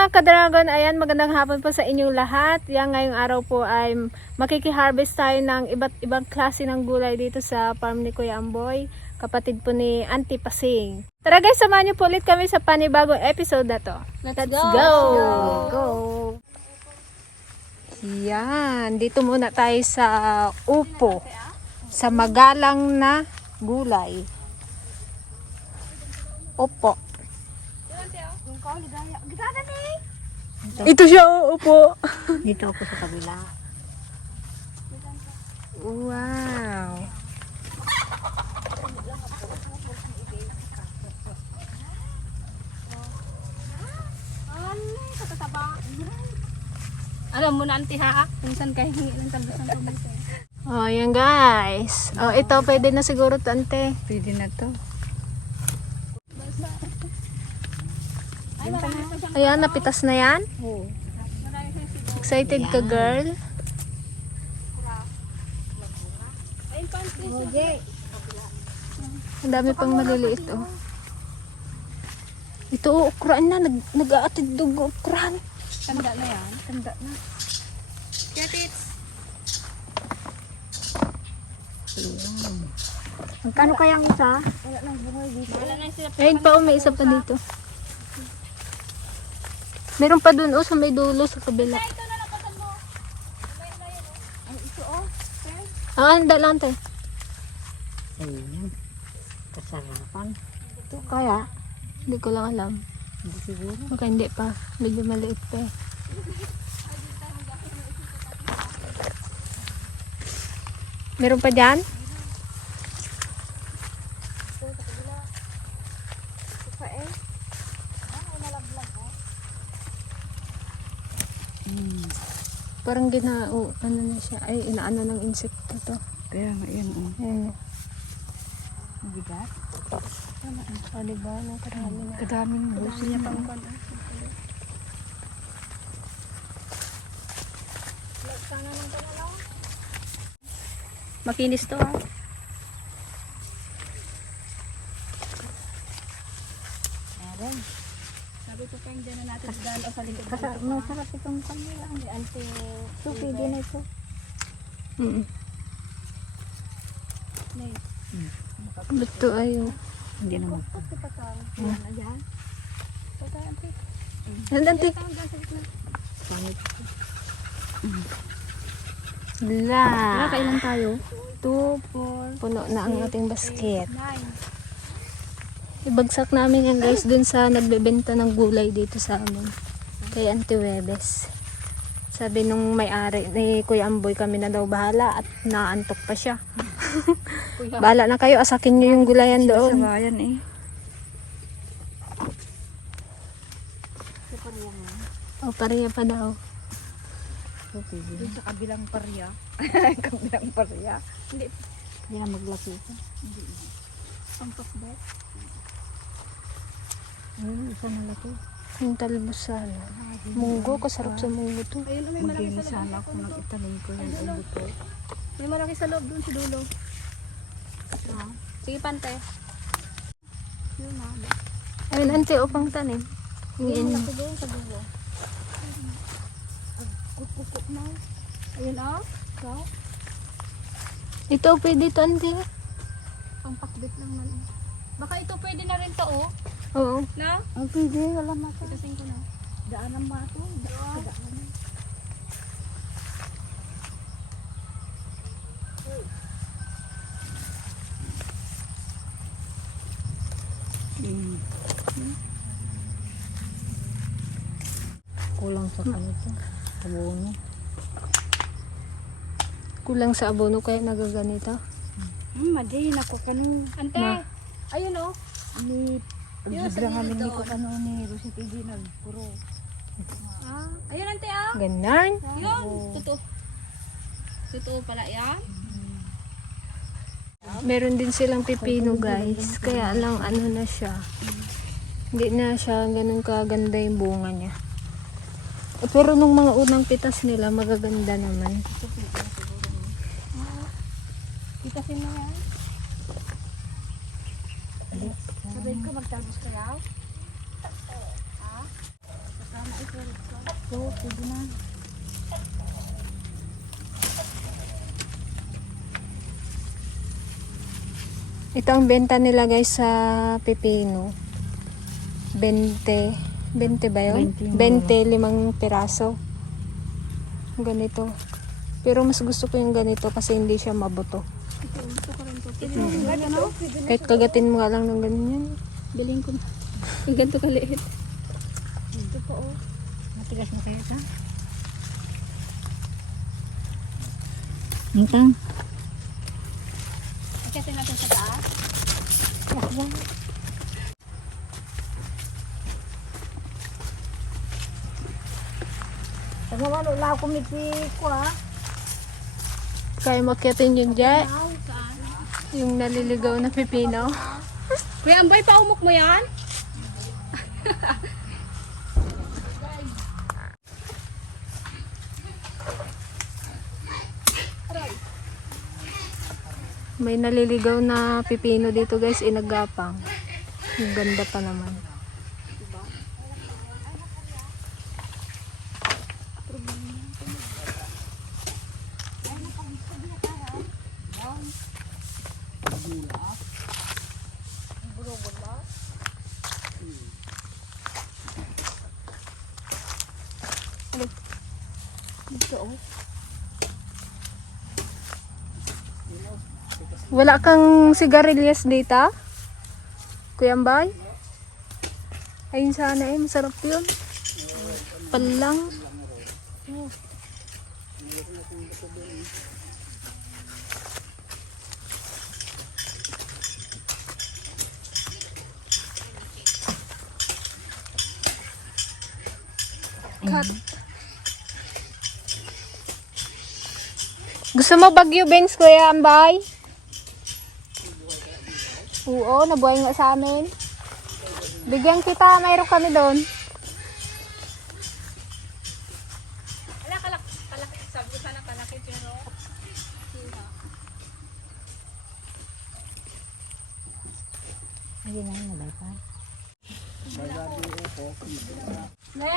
mga ka-dragon, ayan, magandang hapon po sa inyong lahat. Yan, ngayong araw po ay makiki-harvest tayo ng iba't ibang klase ng gulay dito sa farm ni Kuya Amboy, kapatid po ni Auntie Pasing. Tara guys, samahan niyo po ulit kami sa panibagong episode na to. Let's go! Go! Yan, dito muna tayo sa upo, sa magalang na gulay. Opo. Ito siya, upo. Dito ako sa kabila. Wow. Alam mo na, auntie, ha? Minsan kayo hingi ng talbos ng kabisa. Oh, yan guys. Oh, ito pwede na siguro to, ante. Pwede na to. Ayan, napitas na yan. Oo. Excited ka, girl? Ang dami pang maliliit, oh. Ito, oh, ukraan na. Nag-aatid dugo, ukraan. Tanda na yan. Tanda na. Get it. Magkano kayang isa? Wala nang bungoy dito. Wala nang sila. Ayun pa, oh, may isa pa dito. Meron pa dun, oh, sa may dulo, sa kabila. Ito na napatan mo. Ay, ito, oh. Ah, handa lang, te. Ayun. Kasarapan. Ito kaya? Hindi ko lang alam. Hindi siguro. Baka hindi pa. Medyo maliit pa, eh. Meron pa dyan? Parang ano na siya. Ay, inaano ng insekto to. Kaya nga yan, oh. Ayan. Mabigat. O, diba? Nakarami na. Kadaming busi niya pang Makinis to, ah. Meron. Sabi ko kayong dyan na natin daan o sa likod. Masarap itong kanila. Ang ante. So, pwede na ito. Ito ay, oh. Hindi naman. Ayan, ante. La. Kailan tayo? 2, 4. Puno na ang ating basket. Ibagsak namin yan guys dun sa nagbebenta ng gulay dito sa amin. Kay Auntie Webes. Sabi nung may-ari ni Kuya Amboy, kami na daw bahala at naantok pa siya. Bahala na kayo, asakin nyo yung gulayan Sa doon. bayan eh. O, pareha pa daw. Doon sa kabilang parya. Kabilang parya. Hindi. Hindi na maglaki ito. Hindi. Pangkakbet. Ayun, isa na laki. Yung talbos sana. Munggo, kasarap sa munggo to. Ayun, may malaki sa loob. Sana ako nang itanim ko yung ulo ko. May malaki sa loob doon sa dulo. Sige, pante. Yun na. Ayun, ante, upang tanim. Ayun, laki doon sa dulo. Kukuk na. Ayun, oh. So, Ito, pwede to, ante. ang pakbit lang man. Baka ito pwede na rin to, oh. Oo. Na? Ang pwede, wala mata. Kasing ko na. Daan ang bato. Daan. Kulang sa kanito. Abono. Kulang sa abono kaya nagaganito. Madi, nako kanu. Ante, Na. ayun, oh. Ni Biglang kami ni ko kanu ni Rosie TV nagpuro. Ayun, ante, ah. Ganon. Yun, totoo. Totoo pala yan. Meron din silang pipino guys. Kaya lang ano na siya. Hindi na siya ganun kaganda yung bunga niya. Pero nung mga unang pitas nila magaganda naman. Itasin mo yan. Sabihin ko magtalbos ka daw. Ha? So, pwede na. Ito ang benta nila guys sa pipino. 20. 20 ba yun? 20 limang piraso. Ganito. Pero mas gusto ko yung ganito kasi hindi siya mabuto. Kahit kagatin mo nga lang ng ganyan. Biling ko na. Yung ganito kaliit. Ito po oh. Matigas na kayo ito. Hintang. Ikasin natin sa taas. Tagawa wala ako kumikiko ah. Kaya makyatin yung dyan. Yung naliligaw na pipino. Kuya Ambay, paumok mo yan? May naliligaw na pipino dito guys, inagapang. Ang ganda pa naman. Wala kang sigarilyas dito? Kuya Mbay? Ayun sana eh, masarap yun. Palang. Cut. Gusto mo Bagyo beans, Kuya Ambay? Oo, nabuhay nga sa amin. Bigyan kita, mayroon kami doon. Sabi ko sana kalaki pero ayun na yung nabay.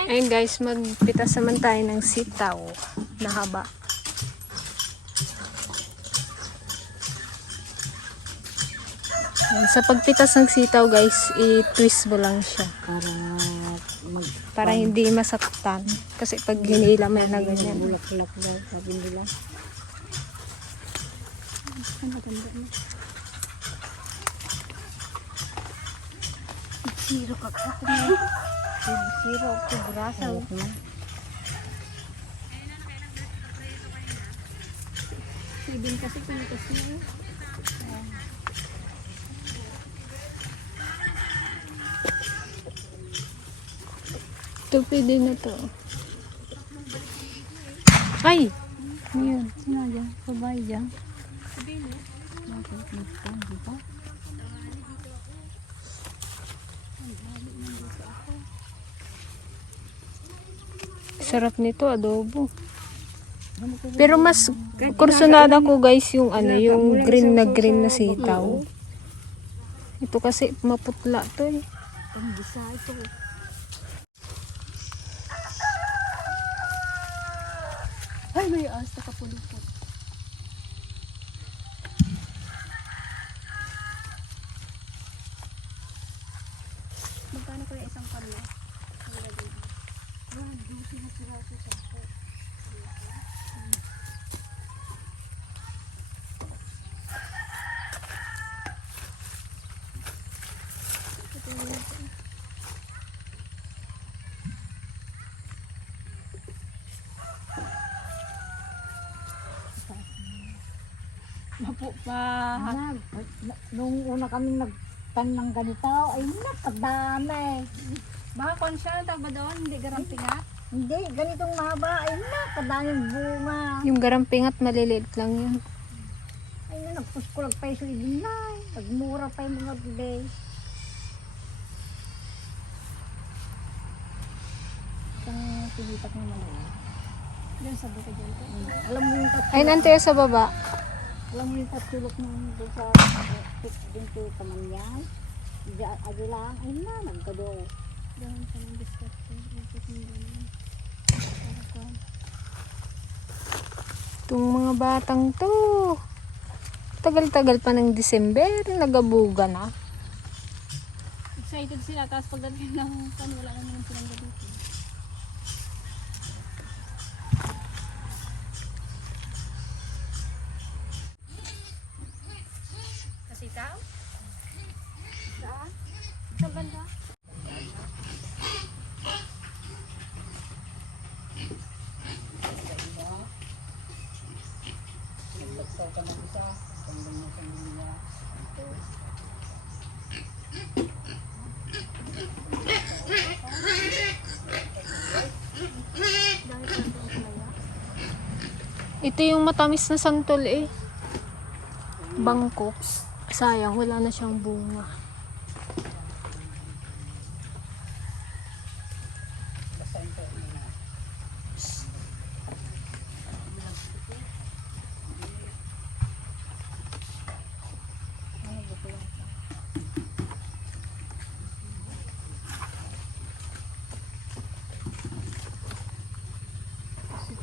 Ayun guys, magpitas naman tayo ng sitaw na haba. Ayan, sa pagpitas ng sitaw guys, i-twist mo lang siya. Para hindi masaktan. Kasi pag hinila mo na ganyan. Bulak-bulak daw, sabi nila. Siro ka ka. Siro ko brasa. Ibin kasi kasi. Ito pwede na to. Ay! Yun. Sino dyan? Sabay dyan. Bakit? Nagtan, di ba? Sarap nito, adobo. Pero mas kursunada ko guys yung ano, yung green na sitaw. Ito kasi maputla to eh. Ang gisa ito. Ay, may as nakapulupot. Magkano kaya isang kanya? Mapo pa. Nung una kaming nagtan ng ganito, ay nakadami. Baka konsya, tawag ba doon? Hindi garantinga? Hindi, ganitong mahaba. Ay nakadaming bunga. Yung garampingat maliliit lang yun. Ay na, nagpus ko lang pa yung sulidin na. Nagmura pa yung mga gulay. Isang sigitak na maliit. Diyan sa buka dyan. Alam mo yung tatulok. Ayun, ante sa baba. Alam mo yung tatulok mo doon sa pit din to Kamanyan. Diyan, ado lang. Ay na, nagkado. Dahon pa ng biscuit. Ikot mo ganun. Itong mga batang to. Tagal-tagal pa ng December. Nagabuga na. Excited sila. Tapos pagdating ng pan, wala na naman silang gamitin. Kasi ikaw? Saan? Sa banda? Ito yung matamis na santol eh. Bangko. Sayang, wala na siyang bunga.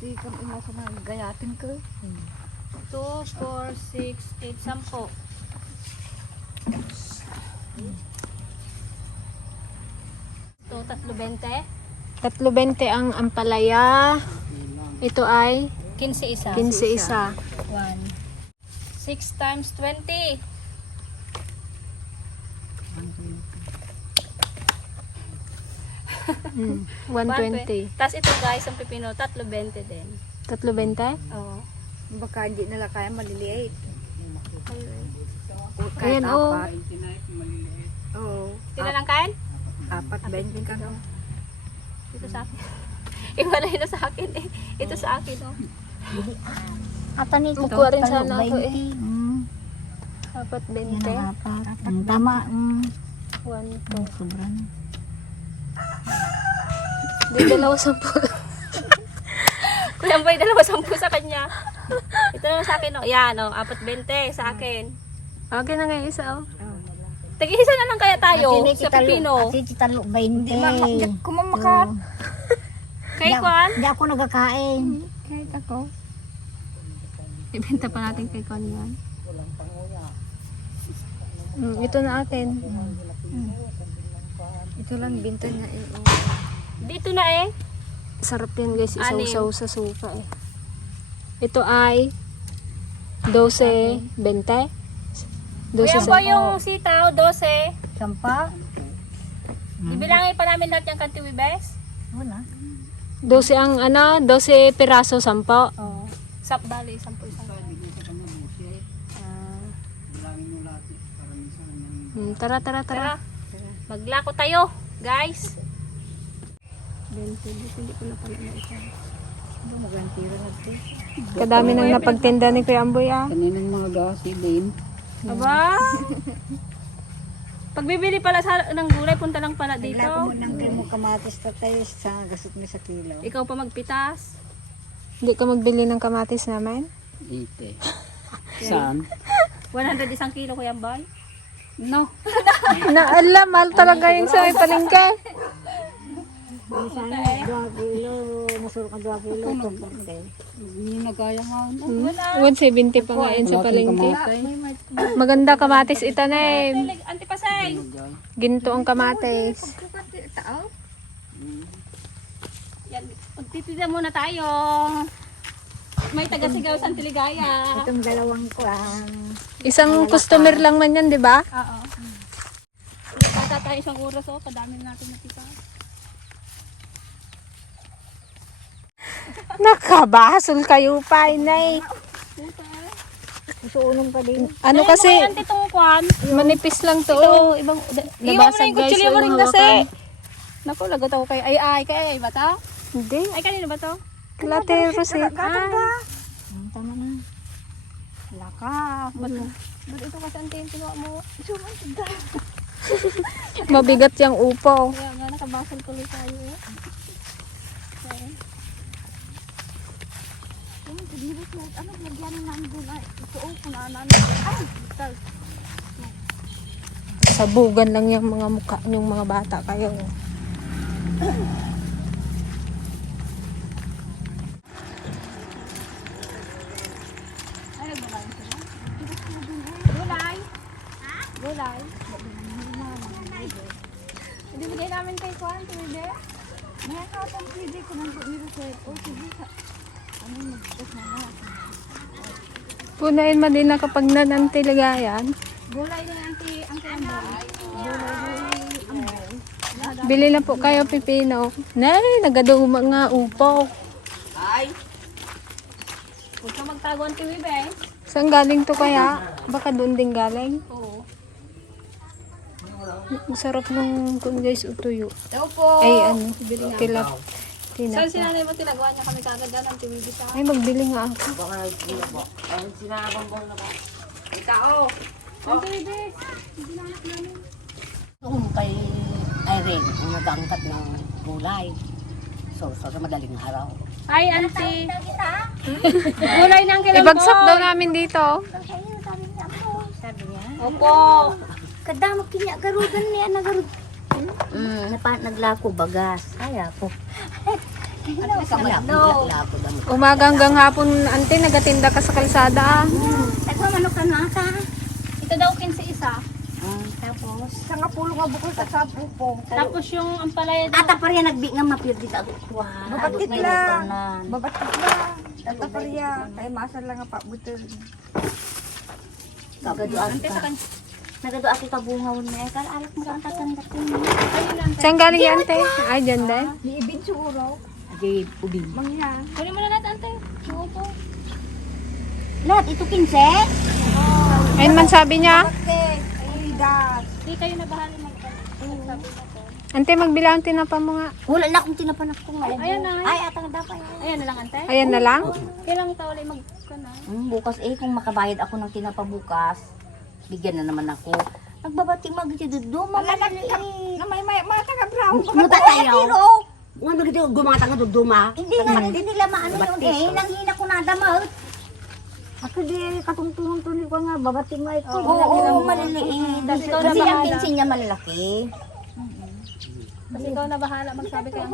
Hindi ka sa mga gayatin ko. 2, 4, 6, 8, 10. Ito, 3.20. 3.20 ang ampalaya. Ito ay 15 isa. 15 isa. 1. 6 times 20. 120. Tapos ito guys, ang pipino, 3.20 din. 3.20? Oo. Baka hindi nila kaya maliliit. Ayan, oh. Oo. Sila lang kain? 4.20 ka daw. Ito sa akin. Iwalay na sa akin eh. Ito sa akin oh. Kukuha rin sana ako eh. 4.20. Tama. 1, 2. Sobrang. Di 2.10. Kuya Boy, 2.10 sa kanya. Ito na sa akin oh. Yan oh, 4.20 sa akin. Okay na nga isa oh. Tag-isa na lang kaya tayo sa pipino. Kasi titalo 20. Hindi kumamakat. Kay Kwan? Hindi ako nagkakain. Kahit ako. Ibenta pa natin kay Kwan yan. Ito na akin. Ito lang binta niya eh. Dito na eh. Sarap yan guys, isaw-saw sa suka eh. Ito ay 12.20. 12 Kuya yung sitaw, 12. Sampa? Ibilangin pa namin lahat yung kantiwibes. Wala. 12 ang 12 piraso 10. Oo. Sap bali, 10 isang. Tara. Tara. Maglako tayo, guys. 20, hindi ko na pala na ito. Magantira natin. Kadami nang napagtinda ni Kuya Amboy ah. Kaninang mga gasi din. Aba. Pagbibili pala ng gulay, punta lang pala dito. Naglako mo ng mo kamatis na tayo sa gasot mo sa kilo. Ikaw pa magpitas. Hindi ka magbili ng kamatis naman? Ite. Saan? 100 isang kilo, Kuya Boy. No. Naalam, mahal talaga yung sa may palengke. Sana 2 kilo. Masuro ka 2 kilo. Hindi na kaya nga. 170 pa nga yun sa palengke. Maganda kamatis ito na eh. Antipasay. Ginto ang kamatis. Yan, magtitida muna tayo. May taga-sigaw sa Antiligaya. Itong dalawang kwan. Isang customer lang man yan, di ba? Oo. Tata tayo isang oras, oh. Kadami natin natipas. Nakabasol kayo pa, inay. Suunong pa din. Ano kasi, Anti itong kwan. manipis lang to. Oh, ibang Iwan mo na nabasag yung guys. kutsilyo mo Oh, rin hawakan. kasi. Naku, lagot ako kay ay ba to? Hindi. Ay, kanino ba to? Lateros eh. Tama na. Laka. Ba't ito kasi ante yung tinuwa mo? Mabigat yung upaw. Kaya nga, nakabasal tuloy tayo eh. Sabugan lang yung mga mukha yung mga bata kayo. Ay, nagbabayan sila. Gulay. Gulay. Hindi bigay namin kay Kwan, pwede? May kapang pwede ko nang i-reset. O sige, ano mag-test na nga. Punain man din na kapag nanantilagayan. Gulay din ang Amboy. Bili na po kayo pipino. Nay, nagaduma nga upo. Huwag ka magtago ang tiwi, be. Saan galing to kaya? Baka doon din galing. Oo. Masarap nung kung guys utuyo. Ito po. Ay ano, tilap. Saan Tinapa. sinanay mo tinagawa niya kami kagad dyan ang tiwi sa Ay, magbili nga ako. ang tiwi, be. Kung kay Irene, ang nag-angkat ng gulay. So, sa madaling araw. Hi, auntie. Gulay ng kilamboy. Ibagsak daw namin dito. Sabi niya? Opo. Kadamot kinya garudan niya nagarud. Naglako bagas. Ay ako. Naglako damo. Umaga hanggang hapon, ante, nagatinda ka sa kalsada. Nagmamano ka na ka. Ito daw 15 isa. Tapos sa nga pulo nga bukol sa sapo po. Tapos yung ampalaya daw. Ata pa rin nagbi nga mapir dito ako. Babatit lang. Babatit lang. Tata pariya. Kay masal lang nga pa butil. Ante sa kanya. Nagado ako tabungaw na kal alak mo ang tatanda ko. Saan galing yan, ante? Ay, dyan din. Ni ibin siguro. Di ubi. Mangyan. Kunin mo na natin, ante. Opo. Lahat ito 15. Ayun man sabi niya. Bakit? Ay, das. Di kayo na bahala magsabi na to. Ante, magbilang tinapa mo nga. Wala na akong tinapanak ko nga. Ayan na. Ay atang dapat. Ayan na lang, ante. Ayan na lang. Kailang tao ulit magkana. Bukas kung makabayad ako ng tinapabukas, bigyan na naman ako. Nagbabati magdito mamalaliit. Na may mga taga-brown. Muta tayo. Ano nagito gumata nga duduma? Hindi nga, hindi nila maano yun eh. Nanghina ko na damot. Ako di katungtungan to ni ko nga babati mo ito. Oo, maliliit. Tapos ikaw na Kasi ang bahala. pinsin niya malalaki. Kasi ikaw na bahala magsabi kayo.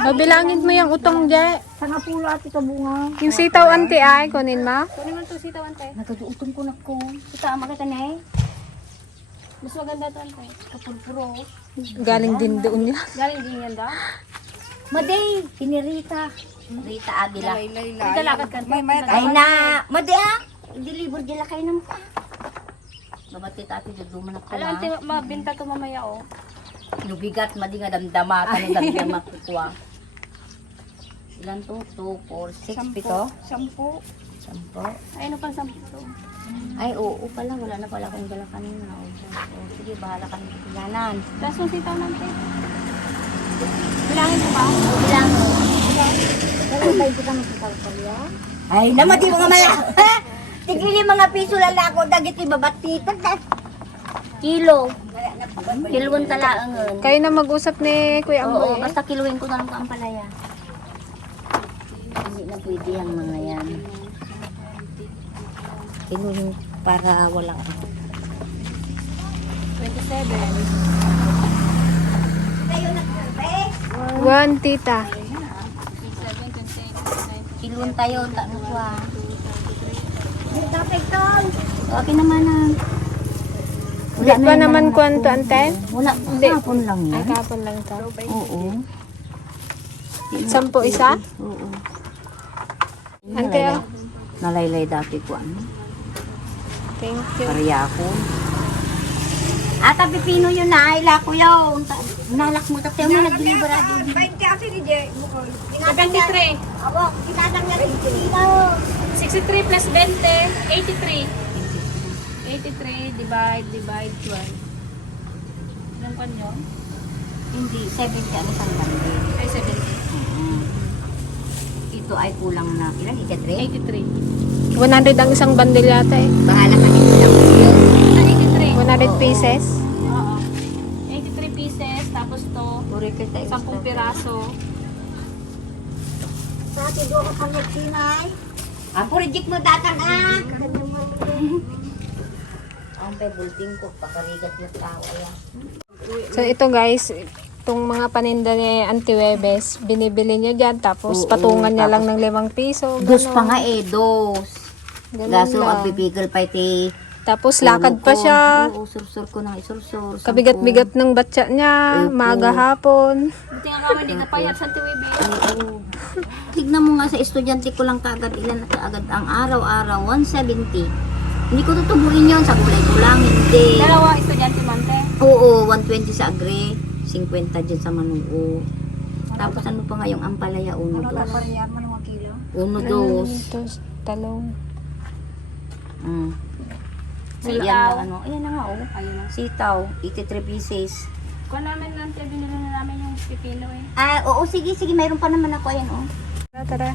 Mabilangin mo yung utong, Je. Sa nga pulo at ito bunga. Yung sitaw, ante, ay, kunin mo. Kunin mo ito sitaw, ante. Nagkaduutong ko na ko. Kita makita na eh. Mas maganda ito, ante. Kapurpuro. Galing din doon yan. Galing din yan daw. Maday, pinirita. Rita Avila. Naglalakad ka. Ay na, maday ah. Deliver dila kayo naman pa. Babati tati duduman ako Alam, ante, mabinta to mamaya, oh. Lubigat, madi nga damdama. Tanong damdama kukuha. Ilan to? 2, 4, 6, 7? 10. 10. Ay, ano pang sampo to? Ay, oo pala. Wala na pala akong dala kanina. Oo, sige, bahala ka ng kailangan. Tapos yung sitaw natin. Bilangin mo ba? Bilang. Ay, namati mga maya. Tigili mga piso lang ako. Dagit ibabati. Kilo. Kilon talaangan. Kayo na mag-usap ni Kuya Oo, Amboy. basta kiluhin ko na lang ang palaya. Hindi na pwede ang mga yan. Kiluhin para walang 1, tita. 27, 28, kiluhin tayo. Tano ko ah. Okay naman ah. Di ba naman kwanto, ante? Wala. Hindi. Hapon lang Ay, yan. kapon lang to. Oo. 10 isa? Oo. Ante, oh. Nalaylay dati ko ano. Thank you. Pariya ako. Ata pipino yun na. Ila ko yun. Nalak mo. Tapos yung nag-deliver ako. 20 kasi ni Je. Bukol. 73. Awak. Kinatang niya rin pipino. 63 plus 20, 83. 83 divide 12. Ilang pan yun? Hindi. 70. Ano isang bandi? Ay, 70. Ito ay kulang na. Ilan? 83. 100 ang isang bandil yata eh. Bahala ka nito lang. 83. 100 pieces. Oo. 83 pieces, tapos to, Puri kita 10 piraso. Sa atin doon ka kanyang sinay. Ang purijik mo datan ah. Ang pebulting ko. Pakarigat na tao yan. So ito guys, Itong mga paninda ni Auntie Webes, binibili niya dyan, tapos Oo, patungan niya lang tapos ng 5 piso. Dos ganon. pa nga eh, dos. Ganun Gaso, lang. agpipigil pa iti. Tapos lakad pa siya. Oo, sursur ko na isursur. Kabigat-bigat ng batya niya, Opo. maaga hapon. Buti nga kami, hindi ka payat sa tiwibi. Oo. Tignan mo nga sa estudyante ko lang kagad, ilan na kaagad ang araw-araw, 170. Hindi ko tutubuin yon sa gulay ko lang, hindi. Dalawa estudyante mante. Oo, 120 sa agre, 50 dyan sa manuo. Tapos ano pa nga yung ampalaya, uno dos. Pariyan mo ng kilo. Uno dos. Tapos talong. Mm. Sitaw. Ayan na ano, ayan na nga oh. Ayun na. Sitaw, 83 pieces. Kung namin nante, binili na namin yung pipino eh. Ah, oo, sige, mayroon pa naman ako, ayan oh. Tara, tara.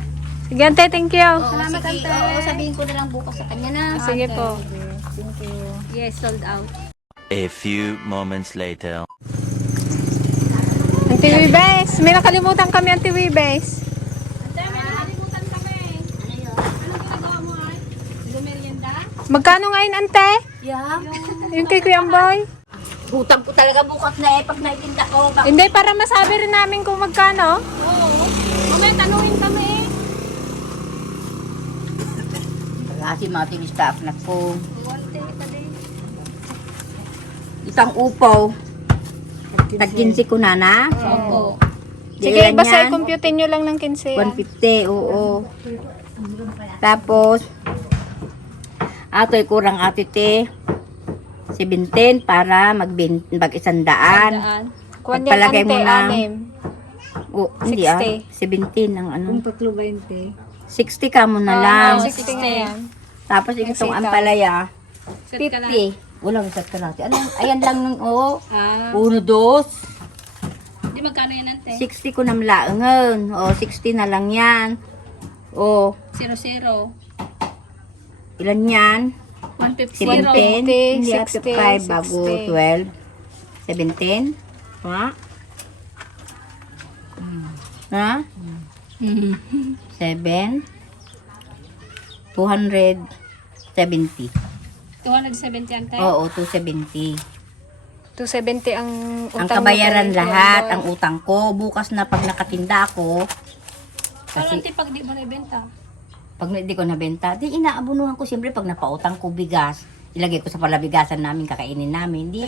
Sige, ante, thank you. Salamat, Sige, ante. oo, sabihin ko na lang bukas sa kanya na. Sige po. Yes, sold out. A few moments later. Auntie Webes, may nakalimutan kami, Auntie Webes. Ante, may nakalimutan kami. Ano yun? Anong ginagawa mo ay? Lumerienda? Magkano ngayon, ante? Yeah. Yung kay Kuya Boy? Butang ko talaga bukas na eh, pag naitinda ko. Hindi, para masabi rin namin kung magkano. Oo. Mamaya tanungin kami eh. Kasi mating staff na ko. Wante pa din. Isang upaw. Tag-15 ko na. Oo. Sige, Ilan basta yan? i-compute nyo lang ng 15 yan. 150, oo. Tapos, ato'y kurang atite. 17 para mag-100. Daan. Kuwan yan, Pagpalagay ante, mo ng- 6. Oh, hindi 17 ang ano. Kung tatlo 20. 60 ka mo na lang. 60 nga yan. Tapos itong sitaw. ampalaya, Set ka lang. 50. Walang isat ka natin. Ayan lang nung, oh. Ah. 1, 2. Di magkano yan ante? 60 ko na mlaangan. O, 60 na lang yan. O, 0-0. ilan yan? 150. 17? 50, Hindi, 60, 55 bago 60. 12. 17? Ha? Ha? 7? 270. 270 ante. Oo, 270. 270 ang utang Ang mo kabayaran kay Kuya lahat, Boy. ang utang ko. Bukas na pag nakatinda ako, Pero kasi ante, pag di mo naibenta. pag hindi ko nabenta, di inaabunuhan ko siyempre pag napautang ko bigas, ilagay ko sa palabigasan namin, kakainin namin. Di,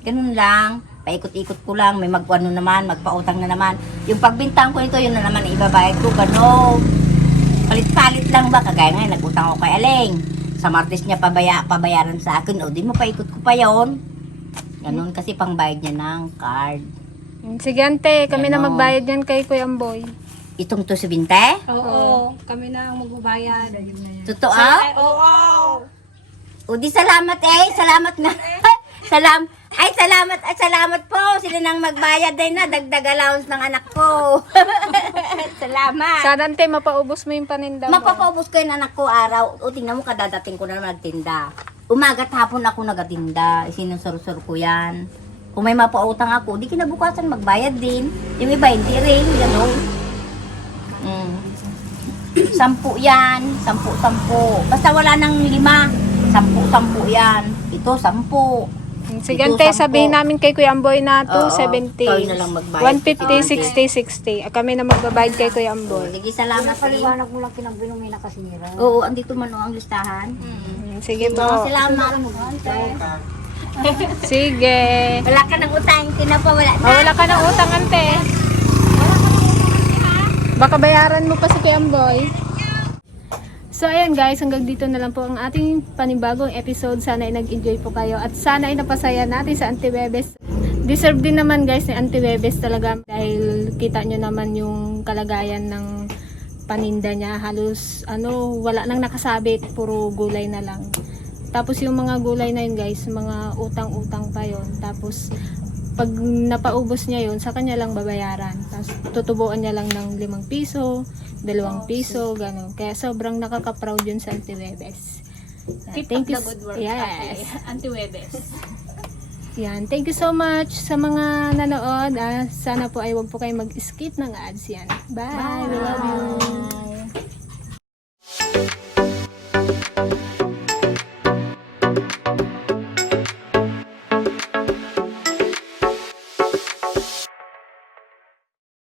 ganun lang. Paikot-ikot ko lang, may magpano naman, magpautang na naman. Yung pagbintang ko nito, yun na naman ang ibabayad ko, gano'n. Palit-palit lang ba? Kagaya ngayon, nag-utang ako kay Aling. Sa Martes niya pabayaran sa akin, o di mapaikot ko pa yon. Ganun, kasi pangbayad niya ng card. Sige, ante, kami na Ganon. magbayad yan kay Kuya Boy. Itong 270? Oo. Kami na ang magbabayad. Totoo? Ay, oo. O di salamat salamat na. Salamat po. Sila nang magbayad din na dagdag allowance ng anak ko. Salamat. Sana, ante, mapaubos mo yung paninda mo. Mapapaubos ko yung anak ko araw. O tingnan mo, kadadating ko na naman nagtinda. Umaga't hapon ako nagatinda. Sinusur-sur ko yan. Kung may mapautang ako, di kinabukasan magbayad din. Yung iba hindi rin. Gano'n. 10 yan. 10. Basta wala nang 5. 10 yan. Ito 10. Sige, Ito, ante, 10. sabihin namin kay Kuya Boy na Oo, 270. kayo na lang magbayad. 150, 60, 60. Kami na magbabayad kay Kuya Boy. Sige, salamat. Paliwanag mo lang kinabinong may nakasira. Oo, andito man ang listahan. Sige po. Salamat. Sige. Wala ka ng utang, tinapawala na. Wala ka ng utang, ante. Baka bayaran mo pa si Kuya Boy. So ayan guys, hanggang dito na lang po ang ating panibagong episode. Sana ay nag-enjoy po kayo at sana ay napasaya natin sa Auntie Webes. Deserve din naman guys ni Auntie Webes talaga dahil kita nyo naman yung kalagayan ng paninda niya. Halos wala nang nakasabit, puro gulay na lang. Tapos yung mga gulay na yun guys, mga utang-utang pa yon. Tapos pag napaubos niya yun, sa kanya lang babayaran. Tapos tutubuan niya lang ng 5 piso, 2 piso, gano'n. Kaya sobrang nakaka-proud yun sa Auntie Webes. Keep up the good work. Yes. Ante Webes. Yan. Thank you so much sa mga nanood. Sana po ay wag po kayo mag-skip ng ads yan. Bye. We love you.